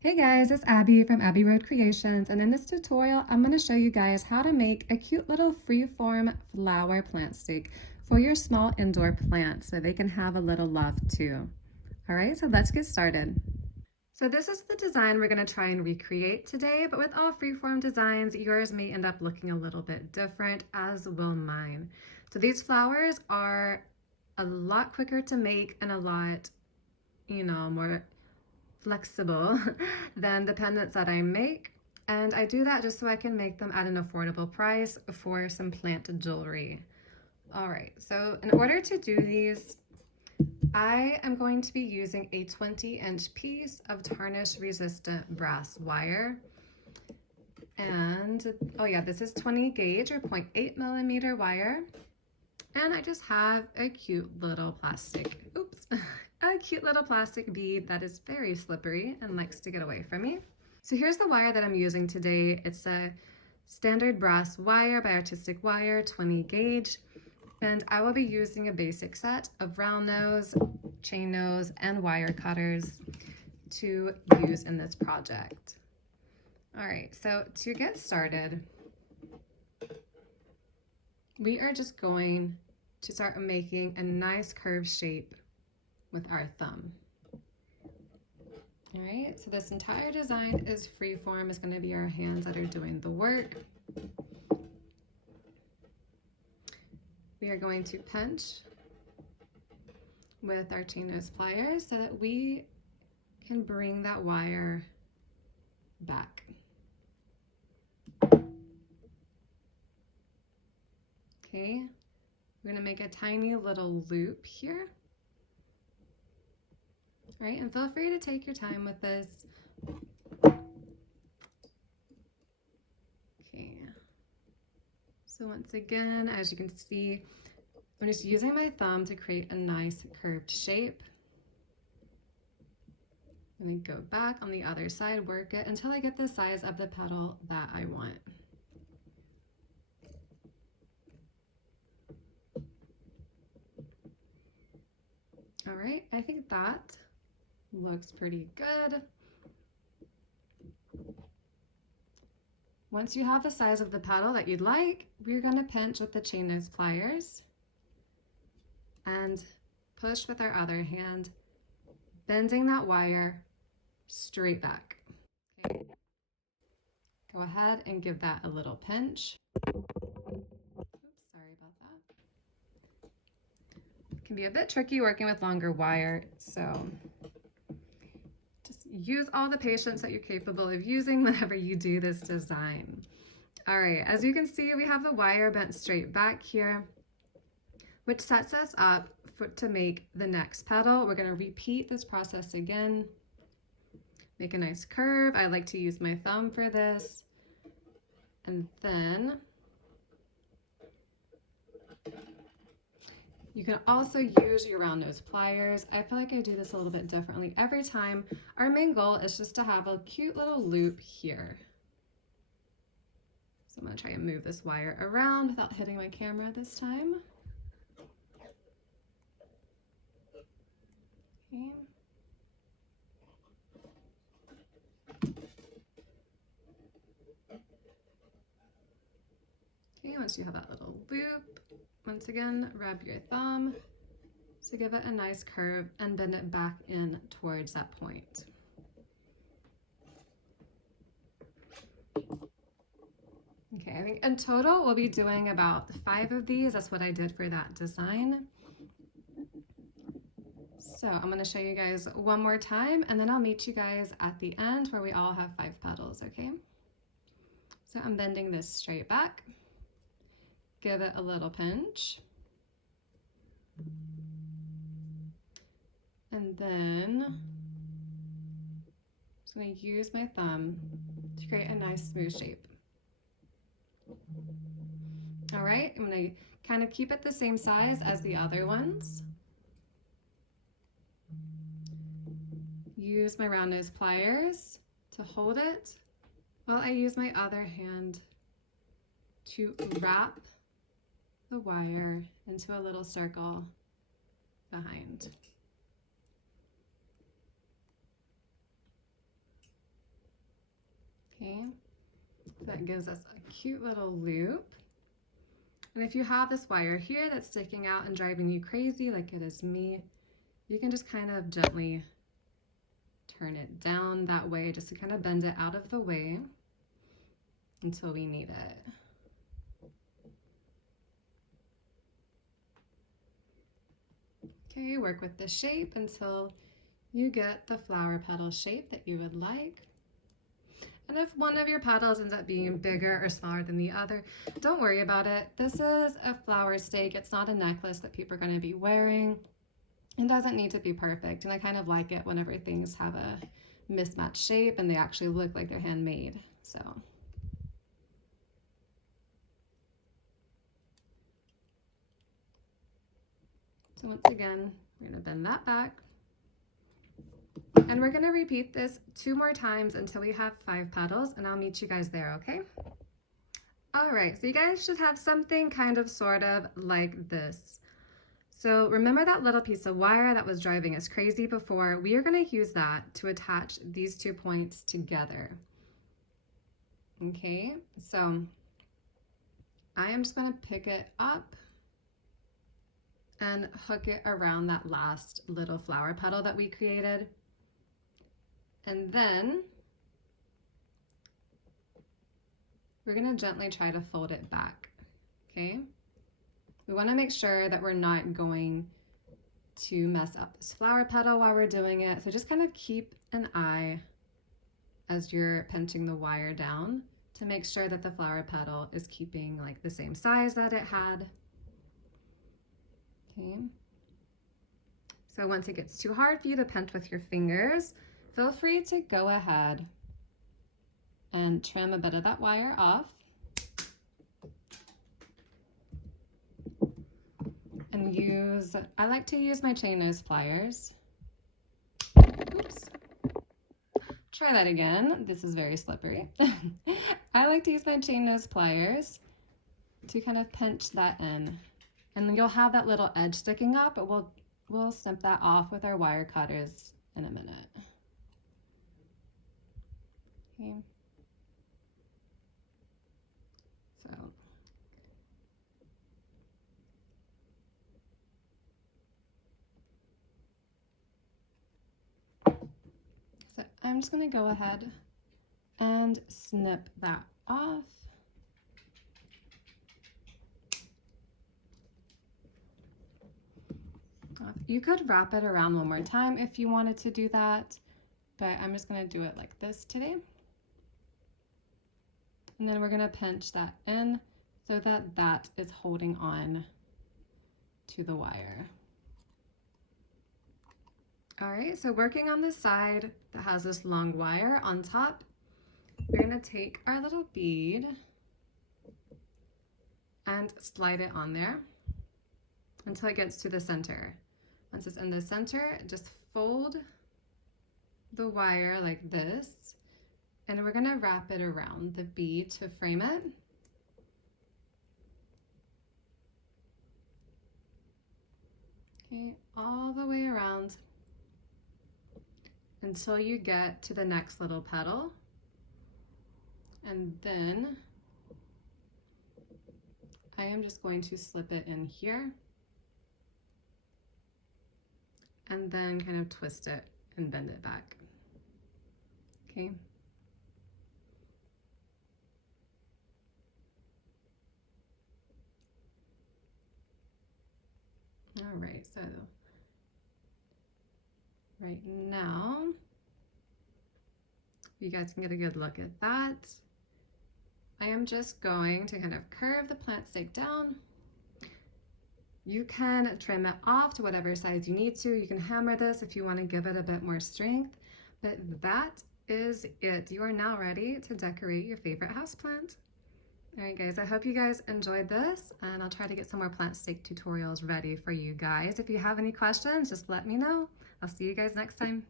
Hey guys, it's Abby from Abbey Road Creations, and in this tutorial I'm going to show you guys how to make a cute little freeform flower plant stake for your small indoor plants so they can have a little love too. Alright, so let's get started. So this is the design we're going to try and recreate today, but with all freeform designs, yours may end up looking a little bit different, as will mine. So these flowers are a lot quicker to make and a lot, more flexible than the pendants that I make, and I do that just so I can make them at an affordable price for some plant jewelry. All right, so in order to do these, I am going to be using a 20-inch piece of tarnish resistant brass wire. And oh yeah, this is 20 gauge or 0.8 millimeter wire. And I just have a cute little plastic, a cute little plastic bead that is very slippery and likes to get away from me. So here's the wire that I'm using today. It's a standard brass wire by Artistic Wire, 20 gauge. And I will be using a basic set of round nose, chain nose, and wire cutters to use in this project. All right, so to get started, we are just going to start making a nice curved shape with our thumb. All right, so this entire design is freeform. It's going to be our hands that are doing the work. We are going to pinch with our chain nose pliers so that we can bring that wire back. Okay, we're going to make a tiny little loop here. All right, and feel free to take your time with this. Okay, so once again, as you can see, I'm just using my thumb to create a nice curved shape. And then go back on the other side, work it until I get the size of the petal that I want. All right, I think that looks pretty good. Once you have the size of the petal that you'd like, we're going to pinch with the chain nose pliers and push with our other hand, bending that wire straight back. Okay. Go ahead and give that a little pinch. Oops, sorry about that. It can be a bit tricky working with longer wire, so just use all the patience that you're capable of using whenever you do this design. All right, as you can see, we have the wire bent straight back here, which sets us up to make the next petal. We're going to repeat this process again. Make a nice curve. I like to use my thumb for this. And then you can also use your round nose pliers. I feel like I do this a little bit differently every time. Our main goal is just to have a cute little loop here. So I'm going to try and move this wire around without hitting my camera this time. Okay. Okay, once you have that little loop, once again, rub your thumb to give it a nice curve and bend it back in towards that point. Okay, I think in total we'll be doing about 5 of these. That's what I did for that design. So I'm going to show you guys one more time, and then I'll meet you guys at the end where we all have 5 petals, okay? So I'm bending this straight back. Give it a little pinch. And then I'm just going to use my thumb to create a nice smooth shape. All right, I'm going to kind of keep it the same size as the other ones. Use my round nose pliers to hold it while I use my other hand to wrap the wire into a little circle behind. Okay, that gives us a cute little loop. And if you have this wire here that's sticking out and driving you crazy like it is me, you can just kind of gently turn it down that way just to kind of bend it out of the way until we need it. Okay, work with the shape until you get the flower petal shape that you would like. And if one of your petals ends up being bigger or smaller than the other, don't worry about it. This is a flower stake. It's not a necklace that people are going to be wearing. It doesn't need to be perfect. And I kind of like it whenever things have a mismatched shape and they actually look like they're handmade. So once again, we're going to bend that back. And we're going to repeat this 2 more times until we have 5 petals, and I'll meet you guys there, okay? All right, so you guys should have something kind of sort of like this. So remember that little piece of wire that was driving us crazy before? We are going to use that to attach these 2 points together. Okay, so I am just going to pick it up and hook it around that last little flower petal that we created. And then we're going to gently try to fold it back, okay? We want to make sure that we're not going to mess up this flower petal while we're doing it. So just kind of keep an eye as you're pinching the wire down to make sure that the flower petal is keeping like the same size that it had. Okay. So once it gets too hard for you to pinch with your fingers, feel free to go ahead and trim a bit of that wire off. And I like to use my chain nose pliers. Oops. Try that again. This is very slippery. I like to use my chain nose pliers to kind of pinch that in. And you'll have that little edge sticking up, but we'll snip that off with our wire cutters in a minute. Okay. So I'm just going to go ahead and snip that off. You could wrap it around one more time if you wanted to do that, but I'm just going to do it like this today. And then we're going to pinch that in so that that is holding on to the wire. All right, so working on the side that has this long wire on top, we're going to take our little bead and slide it on there until it gets to the center. Once it's in the center, just fold the wire like this, and we're going to wrap it around the bead to frame it. Okay, all the way around until you get to the next little petal. And then I am just going to slip it in here and then kind of twist it and bend it back. Okay. All right, so right now, you guys can get a good look at that. I am just going to kind of curve the plant stake down. You can trim it off to whatever size you need to. You can hammer this if you want to give it a bit more strength, but that is it. You are now ready to decorate your favorite houseplant. All right, guys, I hope you guys enjoyed this, and I'll try to get some more plant stake tutorials ready for you guys. If you have any questions, just let me know. I'll see you guys next time.